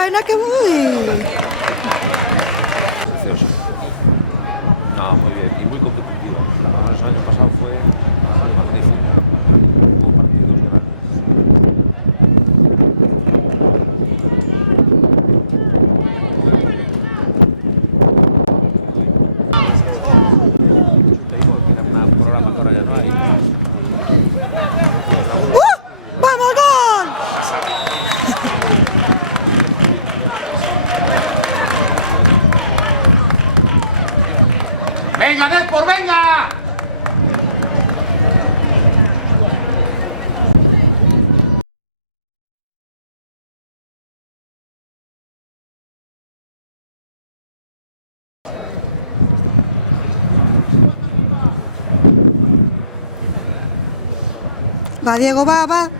buena que voy. No, muy bien y muy competitiva. La ganó el año pasado fue magnífica. Hubo partidos grandes. Te digo que era un programa que ahora ya no hay. ¡Vamos, gol! ¡Venga, Depor, venga! Va, Diego, va, va.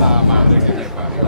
La madre que me parió.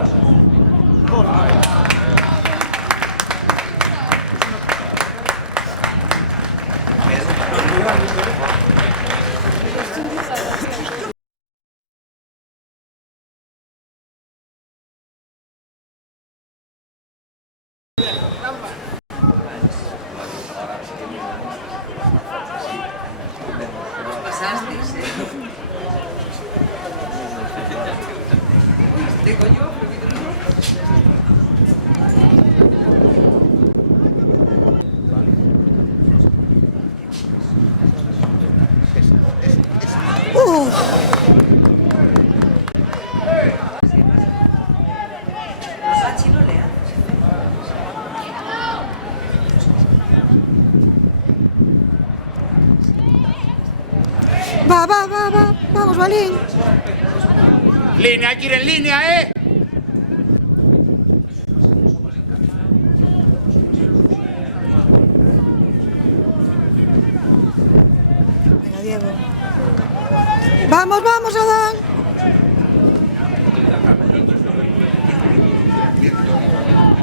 Va, va, va, va. Vamos, Balín. Línea, hay que ir en línea, ¿eh? Venga, Diego. Vamos, vamos, Adán.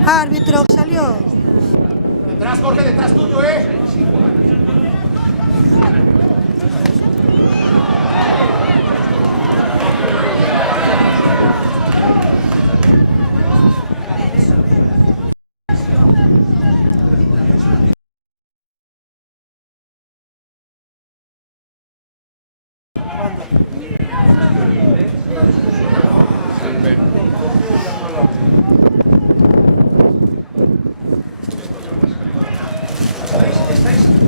Árbitro, salió. Detrás, Jorge, detrás tuyo, ¿eh? ¿Estáis?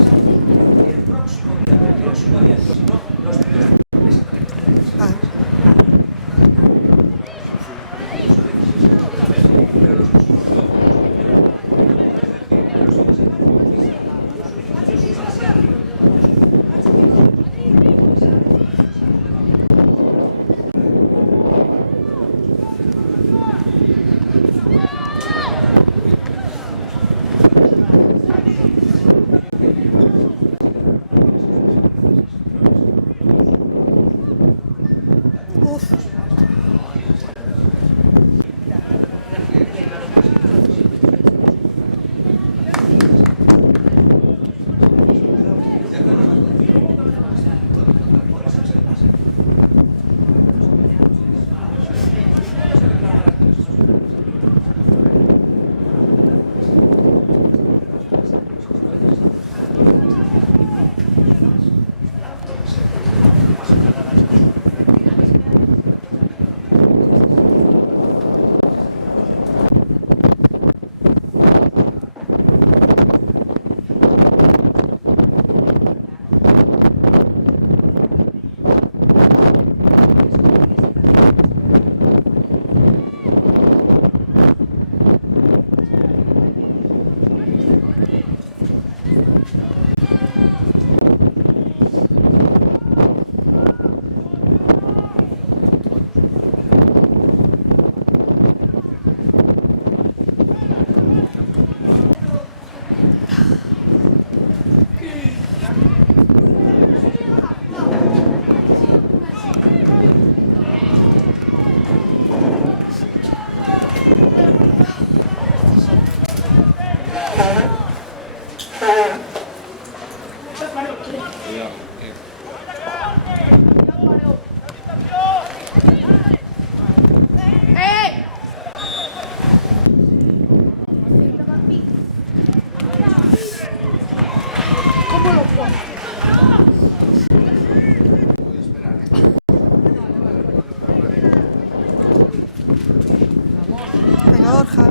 Venga, Borja.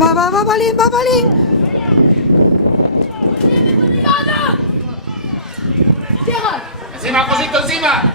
Va, Balín, va, Balín. Encima, Josito, encima.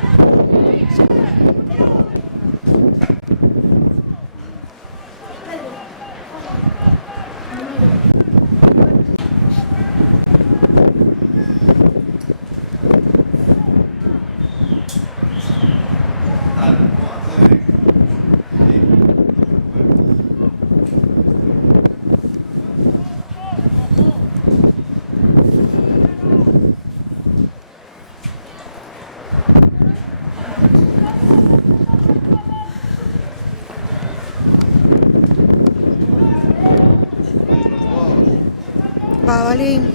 Va, Balín.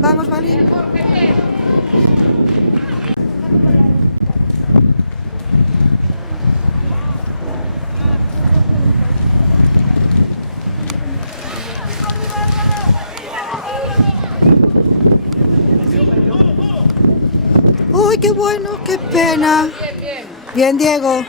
Vamos, Balín. Uy, qué bueno, qué pena. Bien, Diego.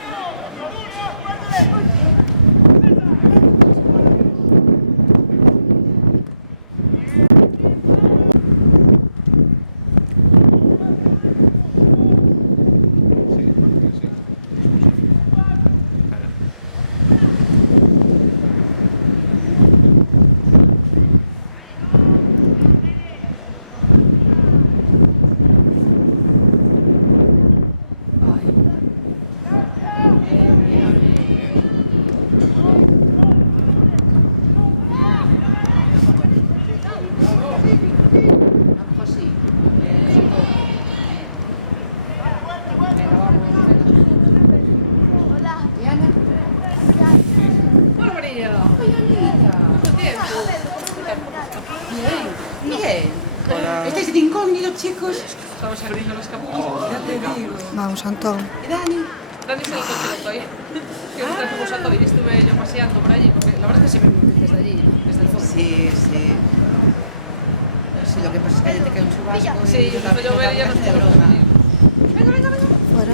¿Estáis de incógnito, chicos? Estamos abriendo los capullos. Ya te digo. Vamos, Antón. ¿Y Dani? Dani está en el coche estoy. Yo no fuimos a todo y estuve yo paseando por allí, porque la verdad es que se ve muy bien desde allí, desde el fondo. Sí, sí. Sí, lo que pasa es que ayer te quedó un chubasco. Sí, yo empezó a llover y ya nos fuimos por allí. Venga, venga, venga. Fuera.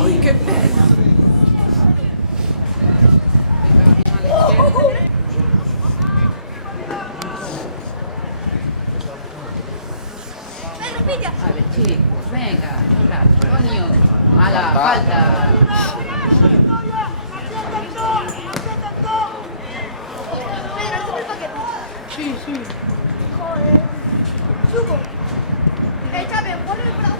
¡Ay, qué pena! A ver, chicos, venga, coño, a la falta. Sí, sí. Joder. Subo. Échame, ponle el brazo.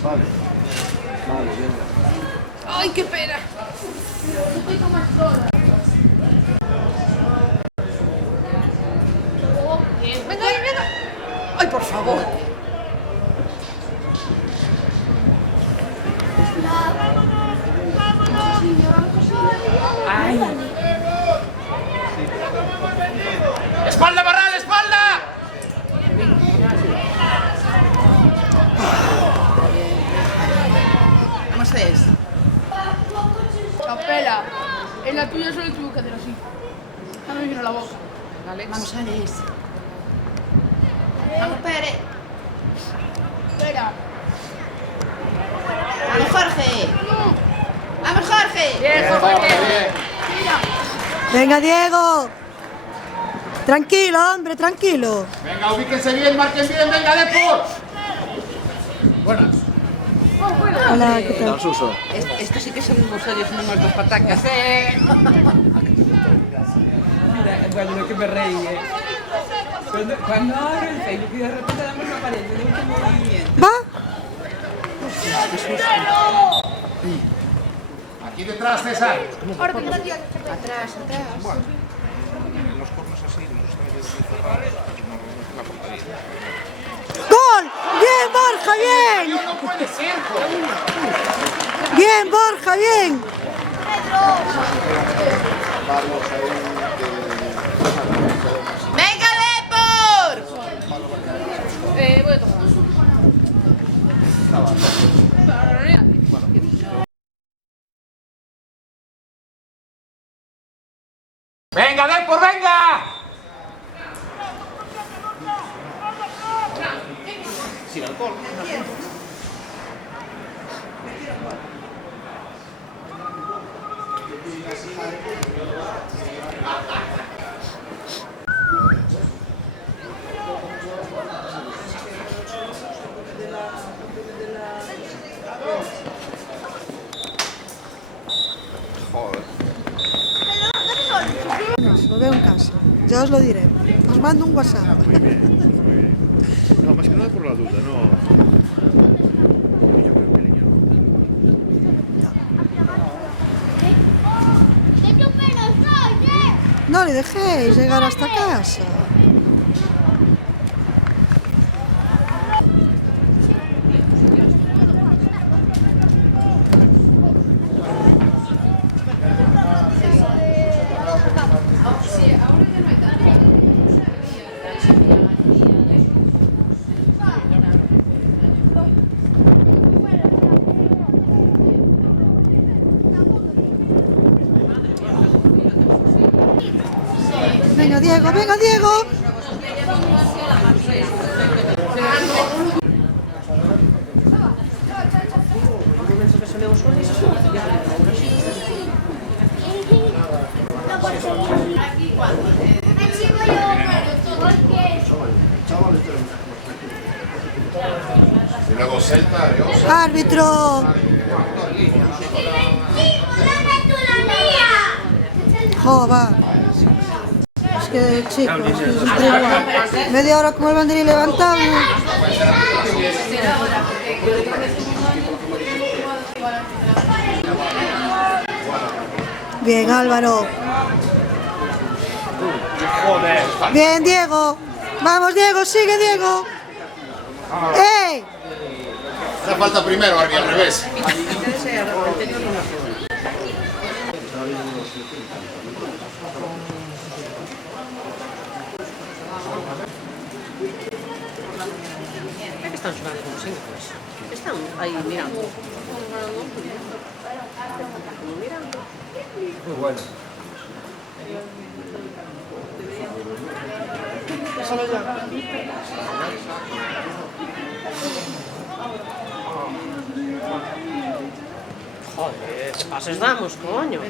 Vale. Vale, venga. ¡Ay, qué pena! Venga, venga. ¡Ay, por favor! ¡Ay! ¡Espalda, Barral, espalda! Vamos a ver. Chapela. En la tuya solo tuve que hacer así. No me vino la boca. Vamos, Alex. Vamos, Pere. Espera. Vamos, Jorge. Vamos, Jorge. Bien, Jorge. Venga, Diego. Tranquilo, hombre, tranquilo. Venga, ubíquense bien, marquen bien, venga, Depor. Buenas. Hola, ¿qué tal? Suso. Esto sí que son unos hoyos, unos muertos patacas, Mira, bueno, lo que me reí, Cuando abro el Facebook y de repente damos una pared, de último movimiento. ¿Va? Qué susto. Aquí detrás, César. Atrás, atrás. Los cornos así, los estamos de cerrar la portería. ¡Gol! ¡Bien, Borja, bien! No puede ser, ¡Bien, Borja, bien! ¡Venga, Depor! Voy a tomar. ¡Venga, Depor, venga! Sin alcohol. Joder. Lo veo en casa. Ya os lo diré. Os mando un WhatsApp. No, más que nada por la duda, no. Yo creo que el niño No le dejéis llegar hasta casa. Venga, Diego, venga, Diego. Y luego Celta, Ariosa. Árbitro. Jo, va. Es que, chicos, es que siempre igual. Media hora con el banderín levantado. Bien, Álvaro. Bien, Diego. Vamos, Diego, sigue, Diego. ¡Ey! Hace falta primero, al revés. Están jugando con 5, pues. Están ahí mirando. Muy bueno. Joder, pases damos, coño.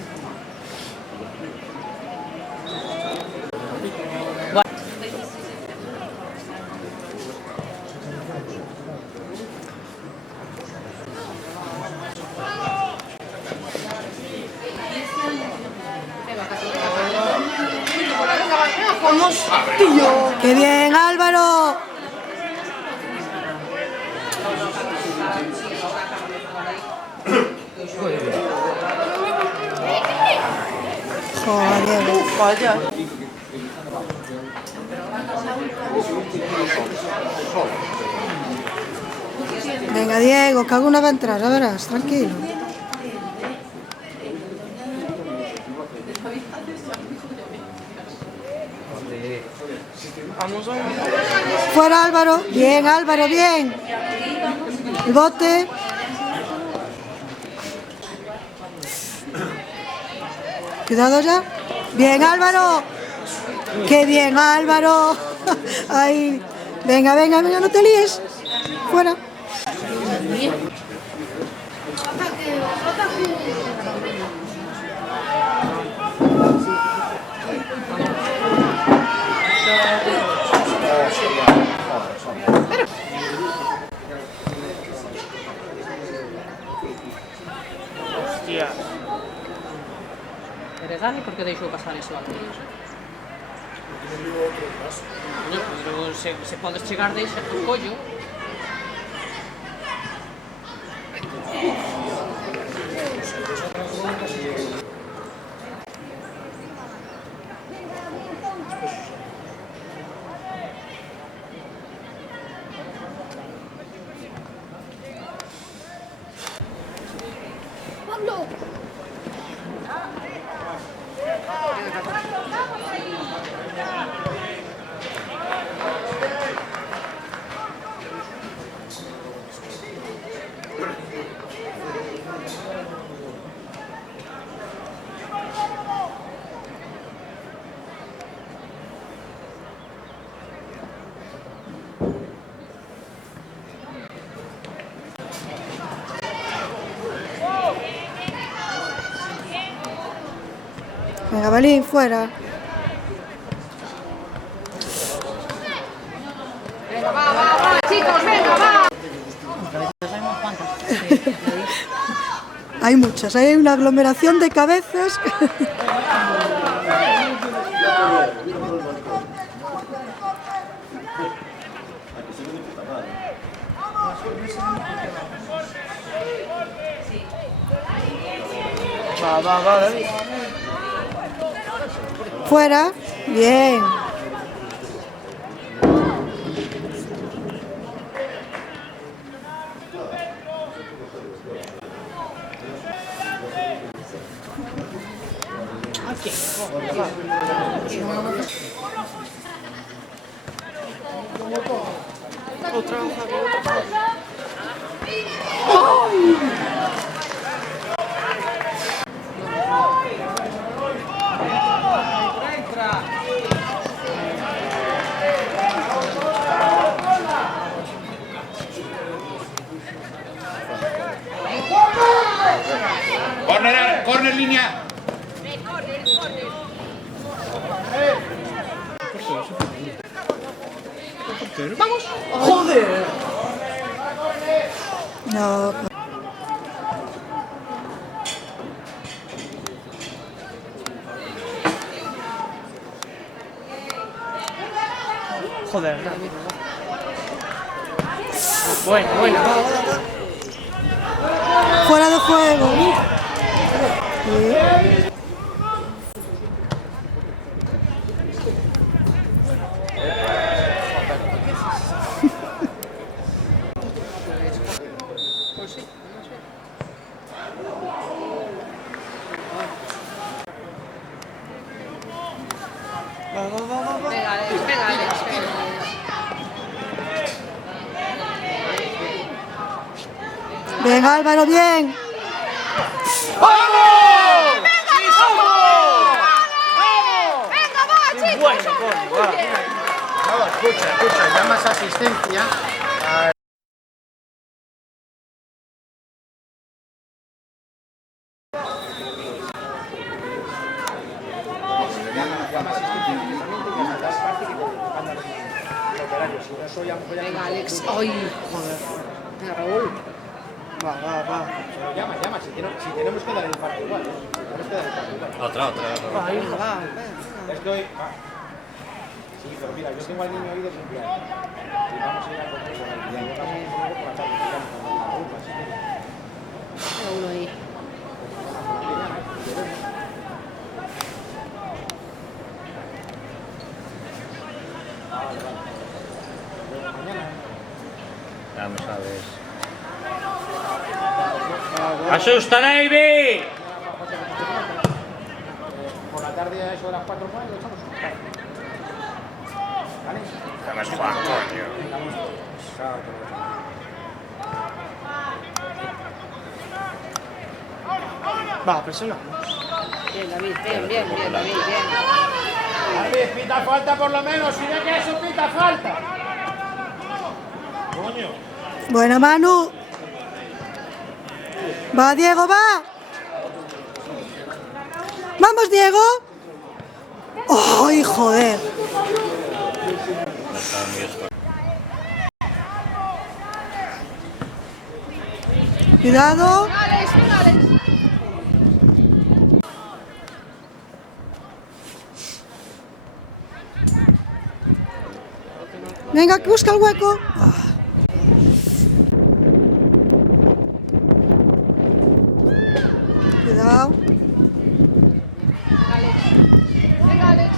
¡Qué bien, Álvaro! Joder, Diego. Venga, Diego, que alguna va a entrar, ya verás, tranquilo. Fuera, Álvaro. Bien, Álvaro, bien. El bote. Cuidado ya. Bien, Álvaro. Qué bien, Álvaro. Ahí. Venga, venga, venga, no te líes. Fuera. Hostia. Eres Dani, por que deixou pasar iso antes? No, pero se podes chegar deixa o collo. Pablo. Venga, Balín, fuera. Venga, va, chicos, venga, va. Hay muchas, hay una aglomeración de cabezas. Va, David. Fuera. Bien. Corner línea. No. Joder. Bueno. Fuera de juego. Sí. Venga, Alex. Venga, Álvaro, bien. No, escucha, llamas asistencia. Venga, Alex. Ay, joder. Venga, Raúl. Va. Llama, si tenemos que dar el partido igual. Otra. Venga, va. Estoy. Sí, pero mira, yo tengo al niño hoy de cumpleaños. Y vamos a ir a comer con él. Y luego vamos a ir por la tarde, digamos, con la rumba, así que. Venga, uno ahí. Ya no sabes. ¡Asusta, Navy! Por la tarde a eso de las 4 lo echamos. ¿Vale? Estamos jugando, coño. Va, presiona. Bien, David, bien, David, bien. David, pita falta por lo menos. Si ve que eso pita falta. Coño. Buena, Manu. Va, Diego, va. Vamos, Diego. ¡Ay, joder! Cuidado. Alex. Venga, que busca el hueco. Ah. Cuidado. Venga, Alex.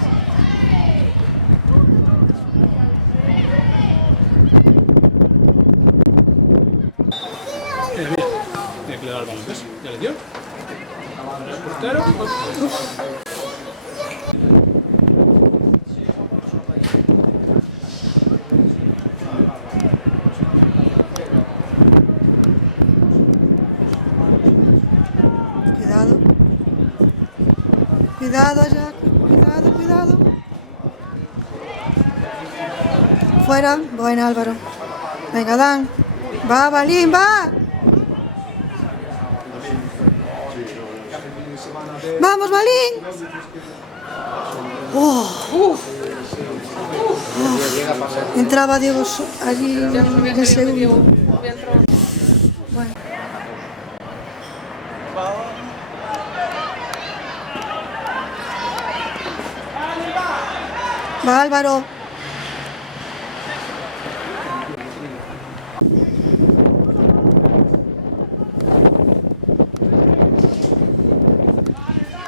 Mira, tiene que le dar el balón, ¿ves? ¿Ya le dio? Cuidado. Cuidado, Jack. Cuidado, cuidado. Fuera. Bueno, Álvaro. Venga, Dan. Va, Balín, va. Vamos, Balín. Entraba Diego allí en el segundo. Bueno. Va, Álvaro.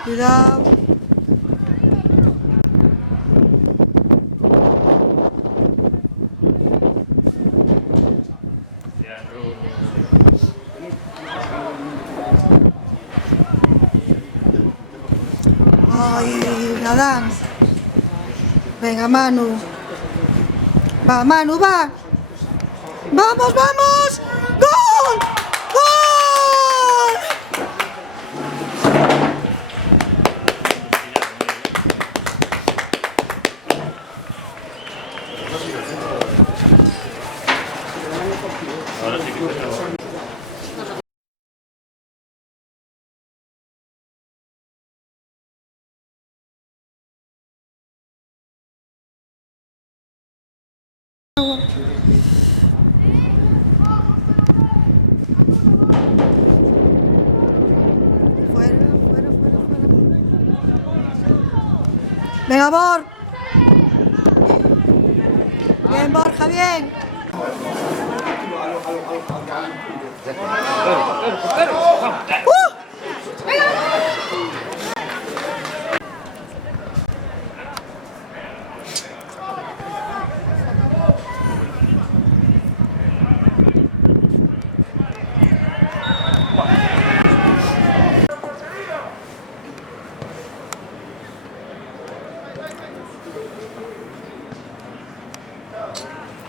Cuidado. Ay, Adán. Venga, Manu. Va, Manu, va. ¡Vamos, vamos! ¡Gol! ¡Gol! Fuera, fuera, fuera, fuera. Venga, Bor. Bien, Borja, bien.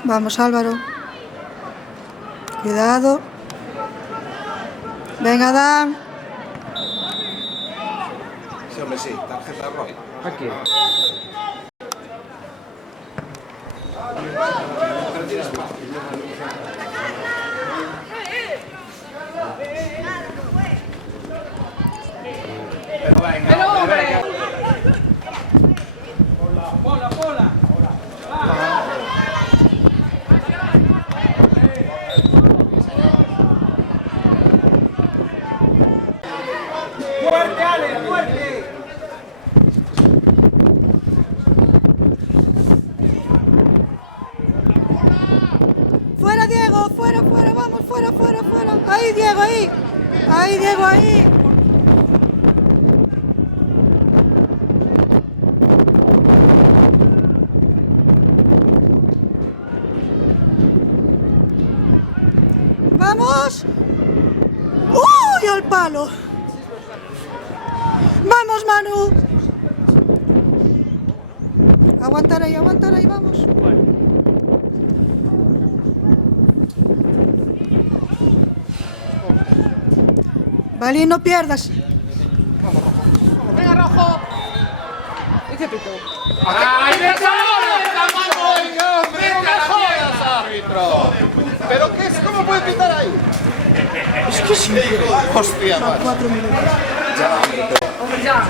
Vamos, Álvaro. Cuidado. Venga, Dan. Sí, hombre, sí, tarjeta roja. Aquí. Pero, hombre. Bola, bola. Fuerte, Ale, fuerte. Fuera, Diego. Fuera, fuera. Vamos, fuera, fuera, fuera. Ahí, Diego, ahí. Ahí, Diego, ahí. ¡Vamos! ¡Uy, al palo! ¡Vamos, Manu! Aguantar ahí, vamos. Vale, no pierdas. Venga, rojo. ¿Y qué pito? ¡Ay, me árbitro! ¿Pero qué es? ¿Cómo puede pitar ahí? Es que sí. Hostia, Son 4 minutos. Hombre, ya.